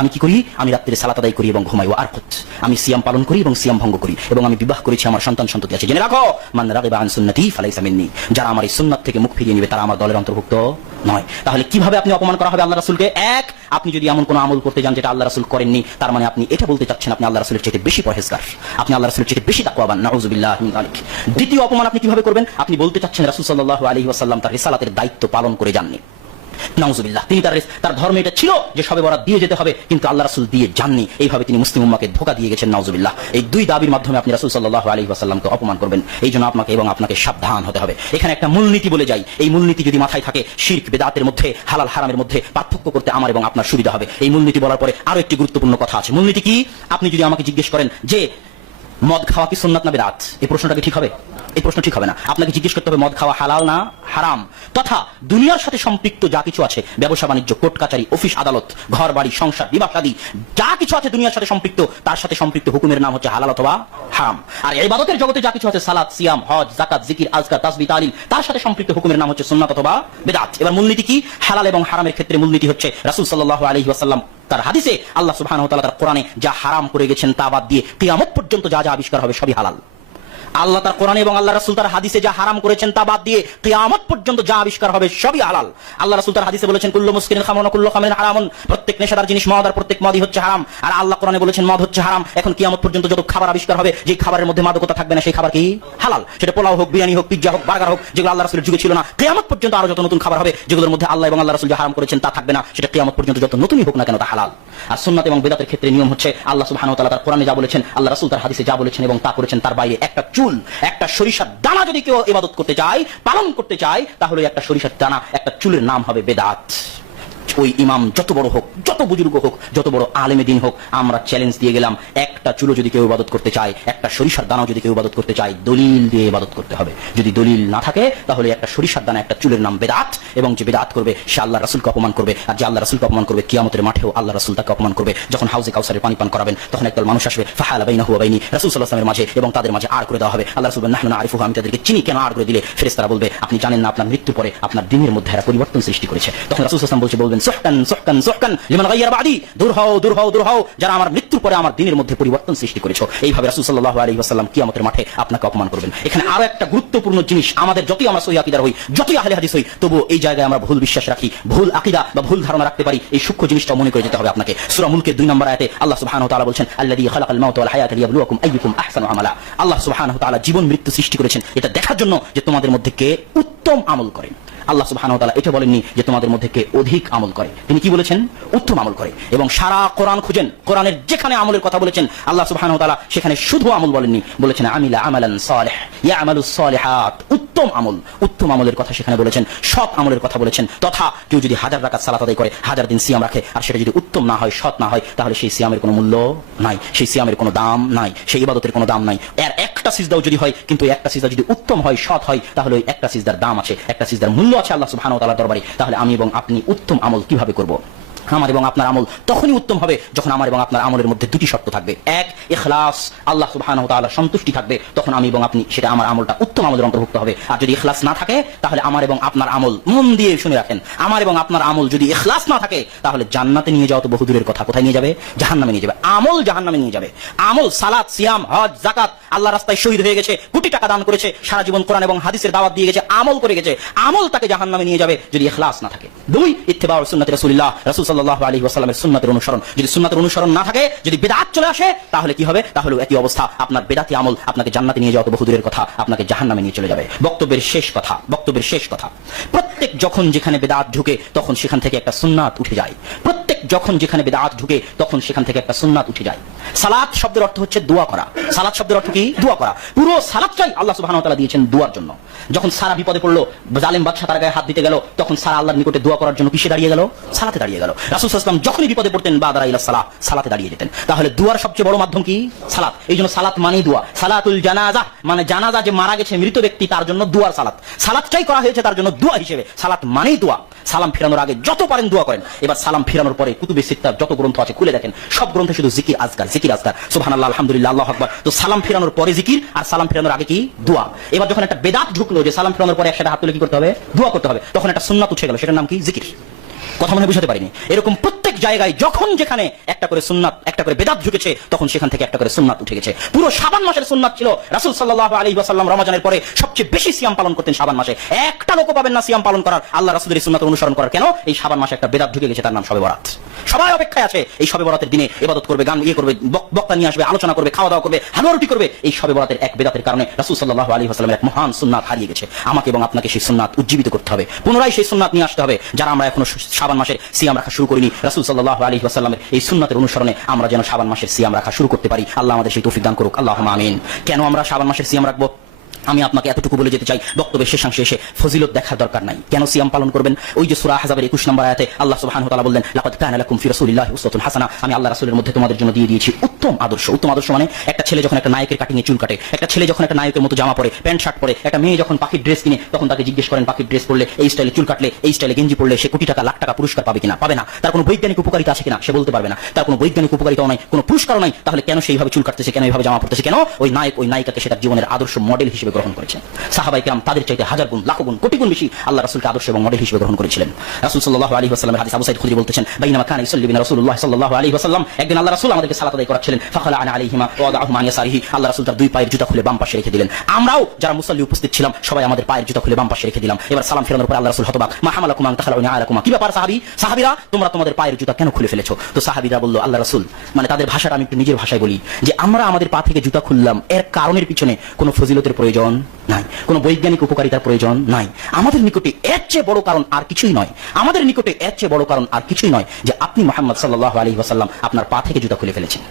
আমি কি করি? আমি রাত্রে সালাত আদায় করি এবং ঘুমাই। আর আমি সিয়াম পালন করি এবং সিয়াম ভঙ্গ করি, এবং আমি বিবাহ করেছি, আমার সন্তান সন্ততি আছে। জেনে রাখো, মান রাগিবা আন সুন্নতি ফালাইসা মিন্নি, যারা আমার এই সুন্নাত থেকে মুখ ফিরিয়ে নেবে তারা আমার দলের অন্তর্ভুক্ত নয়। তাহলে কিভাবে আপনি অপমান করা হবে আল্লাহ রাসূলকে? এক, আপনি যদি এমন কোন আমল করতে যান যেটা আল্লাহ রাসূল করেননি, তার মানে আপনি এটা বলতে চাচ্ছেন আপনি আল্লাহ রাসূলের চেয়ে বেশি পরহেজগার, আপনি আল্লাহ রাসূলের চেয়ে বেশি তাকওয়াবান, নাউযুবিল্লাহি মিন যালিক। দ্বিতীয় অপমান আপনি কিভাবে করবেন? আপনি বলতে চাচ্ছেন রাসূল সাল্লাল্লাহু আলাইহি ওয়াসাল্লাম তার রিসালাতের দায়িত্ব পালন করে যাননি, নাউযুবিল্লাহ। তিনি তার ধর্মে এটা ছিল যে শবে বরাত দিয়ে যেতে হবে, কিন্তু আল্লাহ রাসূল দিয়ে যাননি। এইভাবে তিনি মুসলিম উম্মাহকে ধোঁকা দিয়ে গেছেন, নাউযুবিল্লাহ। এই দুই দাবির মাধ্যমে আপনি রাসূল সাল্লাল্লাহু আলাইহি ওয়াসাল্লামকে অপমান করবেন। এই জন্য আপনাকে সাবধান হতে হবে। এখানে একটা মূলনীতি বলে যাই, এই মূলনীতি যদি মাথায় থাকে, শিরক বিদআতের মধ্যে, হালাল হারামের মধ্যে পার্থক্য করতে আমার এবং আপনার সুবিধা হবে। এই মূলনীতি বলার পরে আরো একটি গুরুত্বপূর্ণ কথা আছে। মূলনীতি কি? আপনি যদি আমাকে জিজ্ঞেস করেন যে মদ খাওয়া কি সুন্নাত না বিদআত, এই প্রশ্নটা কি ঠিক হবে? এই প্রশ্ন ঠিক হবে না। আপনাকে জিজ্ঞেস করতে হবে মদ খাওয়া হালাল না হারাম, তথা দুনিয়ার সাথে সম্পৃক্ত যা কিছু আছে, ব্যবসা বাণিজ্য, কোর্ট কাচারি, অফিস আদালত, ঘর বাড়ি, সংসার, বিবাহ শাদী, যা কিছু আছে দুনিয়ার সাথে সম্পৃক্ত, তার সাথে সম্পৃক্ত হুকুমের নাম হচ্ছে হালাল অথবা হারাম। আর ইবাদতের জগতে যা কিছু আছে, সালাত, সিয়াম, হজ, যাকাত, জিকির, আজকার, তাসবিহ, তাহলিল, তার সাথে সম্পৃক্ত হুকুমের নাম হচ্ছে সুন্নাত অথবা বিদআত। এবার মূলনীতি কি? হালাল এবং হারামের ক্ষেত্রে মূলনীতি হচ্ছে রাসূল সাল্লাল্লাহু আলাইহি ওয়াসাল্লাম তার হাদিসে আল্লাহ সুবহানাহু ওয়া তাআলা তার কোরআনে যা হারাম করে গেছেন তা বাদ দিয়ে কিয়ামত পর্যন্ত যা যা আবিষ্কার হবে সবই হালাল। আল্লাহ তার কোরআনে এবং আল্লাহ রাসূল তার হাদিসে যা হারাম করেছেন তা বাদ দিয়ে কিয়ামত পর্যন্ত যা আবিষ্কার হবে সবই হালাল। আল্লাহ রাসূল তার হাদিসে বলেছেন, কুল্লু মুসকিরিন খামরুন ওয়া কুল্লু খামরিন হারামুন, প্রত্যেক নেশাদার জিনিস মদ, আর প্রত্যেক মদই হচ্ছে হারাম। আর আল্লাহ কোরআনে বলেছেন মদ হচ্ছে হারাম। এখন কিয়ামত পর্যন্ত যত খাবার আবিষ্কার হবে, যে খাবারের মধ্যে মাদকতা থাকবে না সেই খাবার কি? হালাল। সেটা পোলাও হোক, বিরিয়ানি হোক, পিজ্জা হোক, বার্গার হোক, যেগুলো আল্লাহ রাসূলের যুগে ছিল না, কিয়ামত পর্যন্ত আরো যত নতুন খাবার হবে যেগুলোর মধ্যে আল্লাহ এবং আল্লাহ রাসূল যা হারাম করেছেন তা থাকবে না, সেটা কিয়ামত পর্যন্ত যত নতুনই হোক না কেন তা হালাল। আর সুন্নাত এবং বিদআতের ক্ষেত্রে নিয়ম হচ্ছে আল্লাহ সুবহানাহু ওয়া তাআলা তার কোরআনে যা বলেছেন, আল্লাহ রাসূল তার হাদিসে যা বলেছেন এবং তা করেছেন, তার বাইরে একটা চুল, একটা সরিষার দানা যদি কেউ ইবাদত করতে চায়, পালন করতে চায়, তাহলে একটা সরিষার দানা, একটা চুলের নাম হবে বেদাত। ওই ইমাম যত বড় হোক, যত বুজুর্গ হোক, যত বড় আলেমে দ্বীন হোক, আমরা চ্যালেঞ্জ দিয়ে গেলাম, একটা চুলো যদি কেউ ইবাদত করতে চায়, একটা সরিষার দানাও যদি কেউ ইবাদত করতে চায়, দলিল দিয়ে ইবাদত করতে হবে। যদি দলিল না থাকে তাহলে একটা সরিষার দানা, একটা চুলের নাম বেদাত, এবং যে বেদাত করবে সে আল্লাহ রাসূলকে অপমান করবে। আর যে আল্লাহ রাসূলকে অপমান করবে, কিয়ামতের মাঠেও আল্লাহ রাসূল তাকে অপমান করবে। যখন হাউজে কাউসারের পানি পান করাবেন, তখন একদল মানুষ আসবে, ফাহালা বাইনাহু ওয়া বাইনি, রাসূল সাল্লাল্লাহু আলাইহি ওয়াসাল্লামের মাঝে এবং তাদের মাঝে আর করে দেওয়া হবে। আল্লাহ রাসূল বলেন, নাহনু নারিফুহু, আমি তাদেরকে চিনি। কেন আর করে দিলে? ফেরেশতারা বলবে, আপনি জানেন না আপনার মৃত্যুর পরে আপনার দিনের মধ্যে এরা পরিবর্তন সৃষ্টি করেছে। তখন রাসূল সাল্লাল্লাহু আলাইহি ওয়াসাল্লাম বলবেন, সুহকান সুহকান সুহকান লিমান গায়্যারা বাদি, দূর হও দূর হও দূর হও, যারা আমার মৃত্যুর পরে আমার দিনের মধ্যে পরিবর্তন সৃষ্টি করেছো। এইভাবে রাসূল সাল্লাল্লাহু আলাইহি ওয়াসাল্লাম কিয়ামতের মাঠে আপনাকে অপমান করবেন। এখানে আরো একটা গুরুত্বপূর্ণ জিনিস, আমাদের যতই আমরা সহিহ আকীদার হই, যতই আহলে হাদিস হই, তবু এই জায়গায় আমরা ভুল বিশ্বাস রাখি, ভুল আকীদা বা ভুল ধারণা রাখতে পারি। এই সূক্ষ্ম জিনিসটা মনে করে যেতে হবে আপনাকে। সূরা মুলকের 2 নম্বর আয়াতে আল্লাহ সুবহানাহু ওয়া তাআলা বলেন, আল্লাযী খালাকাল মাউতা ওয়াল হায়াতা লিয়াবলুয়াকুম আইয়ুকুম আহসানু আমালা। আল্লাহ সুবহানাহু ওয়া তাআলা জীবন মৃত্যু সৃষ্টি করেছেন এটা দেখার জন্য যে তোমাদের মধ্যে কে উত্তম আমল করে। আল্লাহ সুবহানাহু ওয়া তাআলা এটা বলেননি যে তোমাদের মধ্যে কে অধিক আমল করে, তিনি কি বলেছেন? উত্তম আমল করে। এবং সারা কোরআন খুঁজেন, কোরআনের যেখানে আমলের কথা বলেছেন আল্লাহ সুবহানাহু ওয়া তাআলা সেখানে শুধু আমল বলেননি, বলেছেন আমিলা আমালান সালিহ ইয়ামালুস সালিহাত, উত্তম আমল, উত্তম আমলের কথা সেখানে বলেছেন, সৎ আমলের কথা বলেছেন। তথা কেউ যদি 1000 রাকাত সালাত আদায় করে, 1000 দিন সিয়াম রাখে, আর সেটা যদি উত্তম না হয়, সৎ না হয়, তাহলে সেই সিয়ামের কোনো মূল্য নাই, সেই সিয়ামের কোনো দাম নাই, সেই ইবাদতের কোনো দাম নাই। এর একটা সিজদাও যদি হয়, কিন্তু একটা সিজদা যদি উত্তম হয়, সৎ হয়, তাহলে ওই একটা সিজদার দাম আছে, একটা সিজদার মূল্য আছে আল্লাহ সুবহানাহু ওয়া তাআলার দরবারে। তাহলে আমি এবং আপনি উত্তম আমল কিভাবে করব? আমার এবং আপনার আমল তখনই উত্তম হবে যখন আমার এবং আপনার আমলের মধ্যে দুটি শর্ত থাকবে। এক, ইখলাস, আল্লাহ সুবহানাহু ওয়া তাআলার সন্তুষ্টি থাকবে, তখন আমি এবং আপনি সেটা আমার আমলটা উত্তম আমলের অন্তর্ভুক্ত হবে। আর যদি ইখলাস না থাকে তাহলে আমার এবং আপনার আমল, মন দিয়ে শুনে রাখেন, আমার এবং আপনার আমল যদি ইখলাস না থাকে তাহলে জান্নাতে নিয়ে যাওয়া তো বহুদূরের কথা, কোথায় নিয়ে যাবে? জাহান্নামে নিয়ে যাবে। আমল জাহান্নামে নিয়ে যাবে। আমল, সালাত, সিয়াম, হজ, যাকাত, আল্লাহর রাস্তায় শহীদ হয়ে গেছে, কোটি টাকা দান করেছে, সারা জীবন কোরআন এবং হাদিসের দাওয়াত দিয়ে গেছে, আমল করে গেছে, আমল তাকে জাহান্নামে নিয়ে যাবে যদি ইখলাস না থাকে। দুই, ইত্তিবাউ সুন্নতি রাসূলিল্লাহ, রাসূল সাল্লাল্লাহু আলাইহি ওয়াসাল্লামের সুন্নাতের অনুসরণ। যদি সুন্নাতের অনুসরণ না থাকে, যদি বিদআত চলে আসে, তাহলে কি হবে? তাহলে একই অবস্থা, আপনার বিদআতি আমল আপনাকে জান্নাতে নিয়ে যাওয়া তো বহুদূরের কথা, আপনাকে জাহান্নামে নিয়ে চলে যাবে। বক্তব্যের শেষ কথা, প্রত্যেক যখন যেখানে বিদআত ঢুকে তখন সেখান থেকে একটা সুন্নাত উঠে যায়। প্রত্যেক যখন যেখানে বিদআত ঢুকে তখন সেখান থেকে একটা সুন্নাত উঠে যায়। সালাত শব্দের অর্থ হচ্ছে দোয়া করা। সালাত শব্দের অর্থ কি? দোয়া করা। পুরো সালাতটাই আল্লাহ সুবহানাহু ওয়া তাআলা দিয়েছেন দোয়ার জন্য। যখন সারা বিপদে পড়লো, জালেম বাদশা তার গায়ে হাত দিতে গেল, তখন সারা আল্লাহর নিকটে দোয়া করার জন্য কিসে দাঁড়িয়ে গেল? সালাতে দাঁড়িয়ে গেল। রাসূল সাল্লাল্লাহু আলাইহি ওয়াসাল্লাম যখনই বিপদে পড়তেন বাদারা ইলা সালাহ, সালাতে দাঁড়িয়ে যেতেন। তাহলে দোয়ার সবচেয়ে বড় মাধ্যম কি? সালাত। এই জন্য সালাত মানেই দোয়া। সালাতুল জানাজা মানে জানাজা, যে মারা গেছে মৃত ব্যক্তি, তার জন্য দোয়ার সালাত। সালাতটাই করা হয়েছে তার জন্য দোয়া হিসেবে। সালাত মানেই দোয়া। সালাম ফিরানোর আগে যত পারেন দোয়া করেন। এবার সালাম ফিরানোর পরে কুতুবে সিত্তার যত গ্রন্থ আছে খুলে দেখেন, সব গ্রন্থে শুধু জিকির আজকার, জিকির আজকার, সুবহানাল্লাহ, আলহামদুলিল্লাহ, আল্লাহু আকবার। তো সালাম ফিরানোর পরে জিকির আর সালাম ফিরানোর আগে কি? দোয়া। এবার যখন একটা বেদাত ঢুকলো যে সালাম ফিরানোর পরে একসাথে হাত তুলে কি করতে হবে? দোয়া করতে হবে, তখন একটা সুন্নাত উঠে গেল, সেটার নাম কি? জিকির। কথা মনে বুঝাতে পারিনি? এরকম প্রত্যেক জায়গায় যখন যেখানে একটা করে সুন্নাত, একটা করে বেদাত ঢুকেছে, তখন সেখান থেকে একটা করে সুন্নাত উঠে গেছে। পুরো শাবান মাসের সুন্নাত ছিল, রাসূল সাল্লাল্লাহু আলাইহি ওয়াসাল্লাম রমজানের পরে সবচেয়ে বেশি সিয়াম পালন করতেন শাবান মাসে। একটা লোকও পাবেন না সিয়াম পালন করার, আল্লাহ রাসূলের সুন্নাত অনুসরণ করার। কেন? এই শাবান মাসে একটা বেদাত ঢুকে গেছে, তার নাম শবে বরাত। সবাই অপেক্ষায় আছে এই শবে বরাতের দিনে ইবাদত করবে, গান করবে, বক্তা নিয়ে আসবে, আলোচনা করবে, খাওয়া দাওয়া করবে, হালুয়া রুটি করবে। এই শবে বরাতের এক বেদাতের কারণে রাসূল সাল্লাল্লাহু আলাইহি ওয়াসাল্লামের এক মহান সুন্নাত হারিয়ে গেছে। আমাকে এবং আপনাকে সেই সুন্নাত উজ্জীবিত করতে হবে, পুনরায় সেই সুন্নাত নিয়ে আসতে হবে। যারা আমরা এখনো শাবান মাসের সিয়াম রাখা শুরু করিনি, রাসূল সাল্লাল্লাহু আলাইহি ওয়াসাল্লামের এই সুন্নাতের অনুসরণে আমরা যেন শাবান মাসের সিয়াম রাখা শুরু করতে পারি। আল্লাহ আমাদের সেই তৌফিক দান করুক, আল্লাহুম্মা আমিন। কেন আমরা শাবান মাসের সিয়াম রাখবো? আমি আপনাকে এতটুকু বলে যেতে চাই, বক্তব্যের শেষাংশে এসে ফজিলত দেখার দরকার নাই। কেন সিয়াম পালন করবেন? ওই যে সূরা আহজাবের 21 নম্বর আয়াতে আল্লাহ সুবহানাহু ওয়া তাআলা বললেন, লাকাদ কানা লাকুম ফি রাসূলিল্লাহি উসওয়াতুন হাসানাহ, আমি আল্লাহ রাসূলের মধ্যে তোমাদের জন্য দিয়ে দিয়েছি উত্তম আদর্শ। উত্তম আদর্শ মানে একটা ছেলে যখন একটা নায়কের কাটিং এ চুল কাটে, একটা ছেলে যখন একটা নায়কের মতো জামা পরে, প্যান্ট শার্ট পরে, একটা মেয়ে যখন পাখির ড্রেস কিনে, তখন তাকে জিজ্ঞেস করেন পাখির ড্রেস পরলে, এই স্টাইলে চুল কাটলে, এই স্টাইলে গেঞ্জি পরলে সে কোটি টাকা, লাখ টাকা পুরস্কার পাবে কিনা? পাবে না। তার কোনো বৈজ্ঞানিক উপকারিতা আছে কিনা? সে বলতে পারবে না। তার কোনো বৈজ্ঞানিক উপকারিতাও নাই, কোনো পুরস্কারও নাই। তাহলে কেন সেইভাবে চুল কাটতেছে, কেন এইভাবে জামা পরতেছে? কেন? ওই নায়ক, ওই নায়িকাকে সে তার জীবনের আদর্শ মডেল হিসেবে গ্রহণ করেছে। সাহাবায়ে কেরাম তাদের চাইতে হাজার গুণ, লাখ গুণ, কোটি গুণ বেশি আল্লাহ রাসূলকে আদর্শ এবং মডেল হিসেবে গ্রহণ করেছিলেন। রাসূল সাল্লাল্লাহু আলাইহি ওয়াসাল্লামের হাদিস আবু সাঈদ খুদরি বলতেছেন, বাইনামা কানা ইউসাল্লি বিনা রাসূলুল্লাহ সাল্লাল্লাহু আলাইহি ওয়াসাল্লাম, একদিন আল্লাহ রাসূল আমাদেরকে সালাত আদায় করাচ্ছিলেন, ফাখালাআনা আলাইহিমা ওয়া ওয়াদাআহুমা আন ইয়াসারিহি, আল্লাহ রাসূল তার দুই পায়ের জুতা খুলে বাম পাশে রেখে দিলেন। আমরাও যারা মুসাল্লি উপস্থিত ছিলাম সবাই আমাদের পায়ের জুতা খুলে বাম পাশে রেখে দিলাম। এবার সালাম ফিরানোর পর আল্লাহ রাসূল হতবাক, মা হামালাকুম আন তাখলাউনা আলাকুম, কি ব্যাপার সাহাবীরা, তোমরা তোমাদের পায়ের জুতা কেন খুলে ফেলেছো? তো সাহাবীরা বলল, আল্লাহ রাসূল, মানে তাদের ভাষাটা আমি একটু নিজের ভাষায় বলি, যে আমরা আমাদের পা থেকে জুতা খুললাম, এর কারণের পিছনে কোনো ফজিলতের প্রয়োজন নাই, কোনো বৈজ্ঞানিক উপকারিতার প্রয়োজন নাই। আমাদের নিকটে এর চেয়ে বড় কারণ আর কিছুই নয়, আমাদের নিকটে এর চেয়ে বড় কারণ আর কিছুই নয় যে আপনি মুহাম্মদ সাল্লাল্লাহু আলাইহি ওয়াসাল্লাম আপনার পা থেকে জুতা খুলে ফেলেছেন।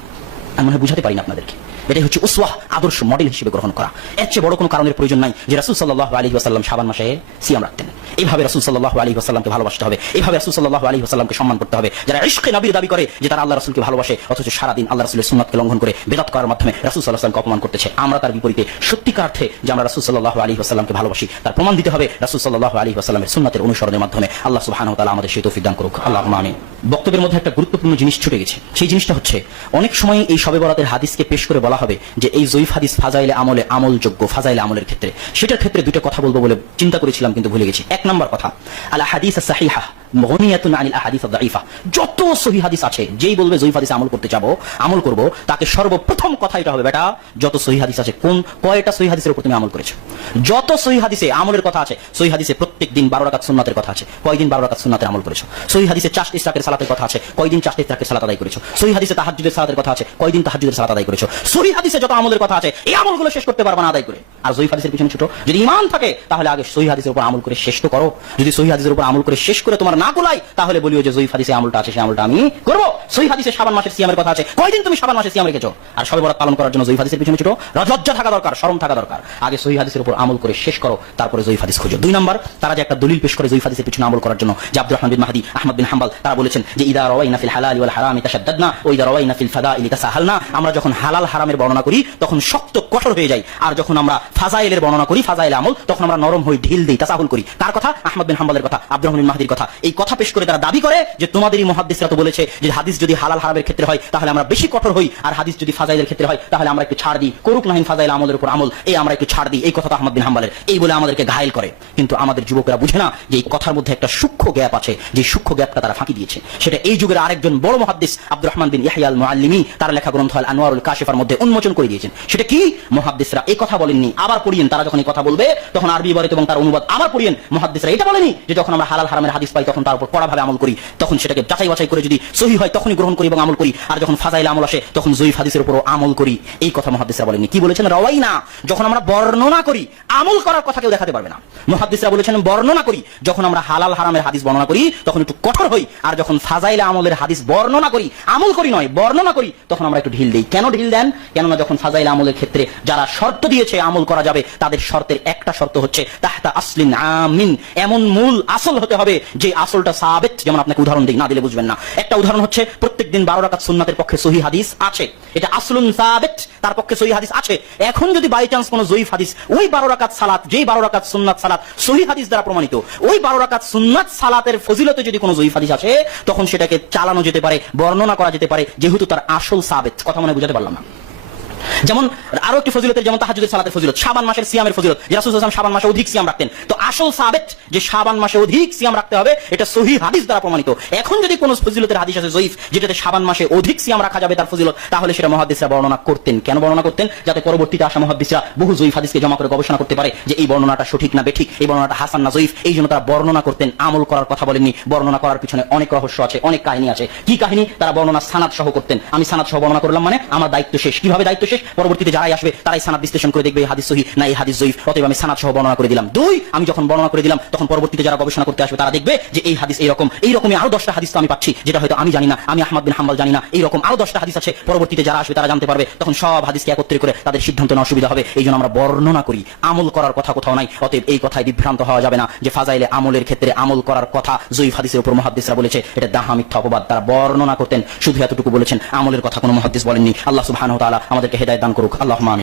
আমি মনে হয় বুঝাতে পারি না আপনাদেরকে। এটাই হচ্ছে উসওয়াহ, আদর্শ মডেল হিসেবে গ্রহণ করা। এর চেয়ে বড় কোনো কারণের প্রয়োজন নাই যে রাসূল সাল্লাল্লাহু আলাইহি ওয়াসাল্লাম শাবান মাসে সিয়াম রাখতেন। এইভাবে রাসূল সাল্লাল্লাহু আলাইহি ওয়াসাল্লামকে ভালোবাসতে হবে, এইভাবে রাসূল সাল্লাল্লাহু আলাইহি ওয়াসাল্লামকে সম্মান করতে হবে। যারা ইশকে নবীর দাবি করে যে তারা আল্লাহ রাসূলকে ভালোবাসে, অথচ সারা দিন আল্লাহ রাসূলের সুন্নাতকে লঙ্ঘন করে বিদআত করার মাধ্যমে রাসূল সাল্লাল্লাহু আলাইহি ওয়াসাল্লামকে অপমান করতেছে, আমরা তার বিপরীতে সত্যিকার অর্থে যে আমরা রাসূল সাল্লাল্লাহু আলাইহি ওয়াসাল্লামকে ভালোবাসি তার প্রমাণ দিতে হবে রাসূল সাল্লাল্লাহু আলাইহি ওয়াসাল্লামের সুন্নাতের অনুসরণের মাধ্যমে। আল্লাহ সুবহানাহু ওয়া তাআলা আমাদের সেই তৌফিক দান করুক, আল্লাহুম্মা আমিন। বক্তব্যের মধ্যে একটা গুরুত্বপূর্ণ জিনিস ছুটে গেছে, সেই জিনিসটা হচ্ছে অনেক সময় এই শবে বরাতের হাদিসকে পেশ করে বলা হবে যে এই জয়ীফ হাদিস ফাজাইলে আমলে আমলযোগ্য, ফাজাইলে আমলের ক্ষেত্রে। সেটার ক্ষেত্রে দুটো কথা বলবো বলে চিন্তা করেছিলাম কিন্তু ভুলে গেছি। এক নম্বর কথা, আল হাদিস সাহিহা মুগনিয়াতুন আনিল আহাদিস আদ-দাঈফা, যত সহিহ হাদিস আছে যেই বলবে জয়ীফ হাদিসে আমল করব তাকে সর্বপ্রথম কথা এটা হবে, বেটা যত সহিহ হাদিস আছে কয়টা সহিহ হাদিসের উপর তুমি আমল করেছো? যত সহিহ হাদিসে আমলের কথা আছে, সহিহ হাদিসে প্রত্যেক দিন 12 রাকাত সুন্নাতের কথা আছে, কয়দিন 12 রাকাত সুন্নাতের আমল করেছো? সহিহ হাদিসে 4 ইশরাকের সালাতের কথা আছে, কয়দিন 4 ইশরাকের সালাত আদায় করেছো? সহিহ হাদিসে তাহাজ্জুদের সালাতের কথা আছে, কয়দিন তাহাজ্জুদের সালাত আদায় করেছো? সহিহ হাদিসে যত আমলের কথা আছে এই আমলগুলো শেষ করতে পারবা না আদায় করে। আর জয়ীফ হাদিসের পিছনে ছোট, যদি ঈমান থাকে তাহলে আগে সহিহ হাদিসের উপর আমল করে শেষ তো করো। যদি সহিহ হাদিসের উপর আমল করে শেষ করে তোমার না কুলায় তাহলে বলিও যে জয়ীফ হাদিসে আমলটা আছে সেই আমলটা আমি করব। সহিহ হাদিসে শাবান মাসের সিয়ামের কথা আছে, কয়দিন তুমি শাবান মাসে সিয়াম রেখেছো? আর শবে বরাত পালন করার জন্য জয়ীফ হাদিসের পিছনে ছোট লজ্জা থাকা দরকার, শরম থাকা দরকার। আগে সহিহ হাদিসের উপর আমল করে শেষ করো, তারপরে জয়ীফ হাদিস খোঁজো। 2 নাম্বার, তারা যে একটা দলিল পেশ করে জয়ীফ হাদিসের পিছনে আমল করার জন্য, যে আব্দুর রহমান বিন মাহদি, আহমদ বিন হাম্বল, তারা বলেছেন যে ইদা রাওয়াইনা ফিল হালাল ওয়াল হারামি তাশাদ্দাদনা ওয়া ইদা রাওয়াইনা ফিল ফাদাইলি তাসাহালনা, আমরা যখন হালাল হারামের বর্ণনা করি তখন শক্ত কঠোর হয়ে যাই, আর যখন আমরা ফাজাইলের বর্ণনা করি, ফাজাইল আমল, তখন আমরা নরম হই, ঢিল দেই, তাসাহুল করি। কার কথা? আহমদ বিন হাম্বলের কথা, আব্দুর রহমান বিন মাহদির কথা। এই কথা পেশ করে তারা দাবি করে যে তোমাদেরই মুহাদ্দিসরা তো বলেছে যে হাদিস যদি হালাল হারামের ক্ষেত্রে হয় তাহলে আমরা বেশি কঠোর হই, আর হাদিস যদি ফাজাইলের ক্ষেত্রে হয় তাহলে আমরা একটু ছাড় দিই, করুক নাহিন ফাজাইল আমলের উপর আমল, এই আমরা একটু ছাড় দিই। এই কথা তো আহমদ বিন হাম্বলের, এই বলে আমাদেরকে ঘায়েল করে। কিন্তু আমাদের যুবকেরা বুঝে না যে এই কথার মধ্যে একটা সূক্ষ্ম গ্যাপ আছে, যে সূক্ষ্ম গ্যাপটা তারা ফাঁকি দিয়েছে। সেটা এই যুগের আরেকজন বড় মুহাদ্দিস আব্দুর রহমান বিন ইয়াহইয়া আল মুআল্লিমি তার লেখা গ্রন্থ আল আনওয়ারুল কাশিফার মধ্যে উন্মোচন করে দিয়েছেন। সেটা কি? মুহাদ্দিসরা এই কথা বলেননি। আবার পড়িয়েন, তারা যখন এই কথা বলবে তখন আরবি ইবারত এবং তার অনুবাদ আবার পড়িয়েন। মুহাদ্দিসরা এটা বলেনি যে যখন আমরা হালাল হারামের হাদিস পাই তখন তার উপর কড়াভাবে আমল করি, তখন সেটাকে যাচাই বাছাই করে যদি সহিহ হয় তখনই গ্রহণ করি এবং আমল করি, আর যখন ফাজাইল আমল আসে তখন জয়ীফ হাদিসের উপরও আমল করি। এই কথা মুহাদ্দিসরা বলেননি। কি বলেছেন? রাওয়াইনা, যখন আমরা বর্ণনা করি, আমল করার কথা কেউ দেখাতে পারবে না। মুহাদ্দিসরা বলেছেন বর্ণনা করি, যখন আমরা হালাল হারামের হাদিস বর্ণনা করি তখন একটু কঠোর হই, আর যখন ফাজাইল আমলের হাদিস বর্ণনা করি, আমল করি নয় বর্ণনা করি, তখন আমরা একটু ঢিল দেই। কেন ঢিল দেন? কেননা যখন ফাজাইল আমলের ক্ষেত্রে যারা শর্ত দিয়েছে আমল করা যাবে, তাদের শর্তের একটা শর্ত হচ্ছে তাহতা আসলিন আমিন, এমন মূল আসল হতে হবে যে আসলটা সাবিত। যেমন আপনাকে উদাহরণ দিই, না দিলে বুঝবেন না। একটা উদাহরণ হচ্ছে প্রত্যেকদিন 12 রাকাত সুন্নাতের পক্ষে সহিহ হাদিস আছে, এটা আসলুন সাবিত, তার পক্ষে সহিহ হাদিস আছে। এখন যদি বাই চান্স কোন জয়ীফ হাদিস ওই 12 রাকাত সালাত, যেই 12 রাকাত সুন্নাত সালাত সহিহ হাদিস দ্বারা প্রমাণিত, ওই 12 রাকাত সুন্নাত সালাতের ফজিলতে যদি কোনো জয়ীফ হাদিস আসে তখন সেটাকে চালানো যেতে পারে, বর্ণনা করা যেতে পারে, যেহেতু তার আসল সাবিত। কথা মনে বুঝাতে পারলাম না? যেমন আরো একটি ফজিলতের, যেমন তাহাজ্জুদের সালাতের ফজিলত, শাবান মাসের সিয়ামের ফজিলত, যে রাসূল সাল্লাল্লাহু আলাইহি ওয়াসাল্লাম শাবান মাসে অধিক সিয়াম রাখতেন। তো আসল সাবিত যে শাবান মাসে অধিক সিয়াম রাখতে হবে, এটা সহিহ হাদিস দ্বারা প্রমাণিত। এখন যদি কোন ফজিলতের হাদিস আছে জয়ীফ, যেটাতে শাবান মাসে অধিক সিয়াম রাখা যাবে তার ফজিলত, তাহলে সেটা মুহাদ্দিসরা বর্ণনা করতেন। কেন বর্ণনা করতেন? যাতে পরবর্তীতে আসা মুহাদ্দিসরা বহু জয়ীফ হাদিসকে জমা করে গবেষণা করতে পারে যে এই বর্ণনাটা সঠিক না বেঠিক, এই বর্ণনাটা হাসান না জয়ীফ। এই জন্য তারা বর্ণনা করতেন, আমল করার কথা বলেননি। বর্ণনা করার পিছনে অনেক রহস্য আছে, অনেক কাহিনী আছে। কি কাহিনী? তারা বর্ণনা সানাদ সহ করতেন। আমি সানাদ সহ বর্ণনা করলাম মানে আমার দায়িত্ব শেষ। কিভাবে দায়িত্ব শেষ? পরবর্তীতে যারাই আসবে তারাই সানাদ বিশ্লেষণ করে দেখবে এই হাদিস সহিহ না এই হাদিস জয়ীফ, অতএব আমি সানাদ সহ বর্ণনা করে দিলাম। দুই, আমি যখন বর্ণনা করে দিলাম তখন পরবর্তীতে যারা গবেষণা করতে আসবে তারা দেখবে যে এই হাদিস এইরকমই আরো 10টা হাদিস তো আমি পাচ্ছি, যেটা হয়তো আমি জানি না, আমি আহমদ বিন হাম্বল জানি না, এইরকম আরো 10টা হাদিস আছে। পরবর্তীতে যারা আসবে তারা জানতে পারবে, তখন সব হাদিসকে একত্রে করে তাদের সিদ্ধান্ত নেওয়া সুবিধা হবে। এই জন্য আমরা বর্ণনা করি, আমল করার কথা কোথাও নাই। অতএব এই কথায় বিভ্রান্ত হওয়া যাবে না যে ফাজাইলে আমলের ক্ষেত্রে আমল করার কথা জয়ীফ হাদিসের উপর মুহাদ্দিসরা বলেছে, এটা দাহা মিথ্যা অপবাদ। তারা বর্ণনা করতেন, শুধু এতটুকু বলেছেন, আমলের কথা কোনো মুহাদ্দিস বলেননি। আল্লাহ সুবহানাহু ওয়া তাআলা আমাদেরকে হেদায়েত দান করুক। আল্লাহুম্মা আমিন।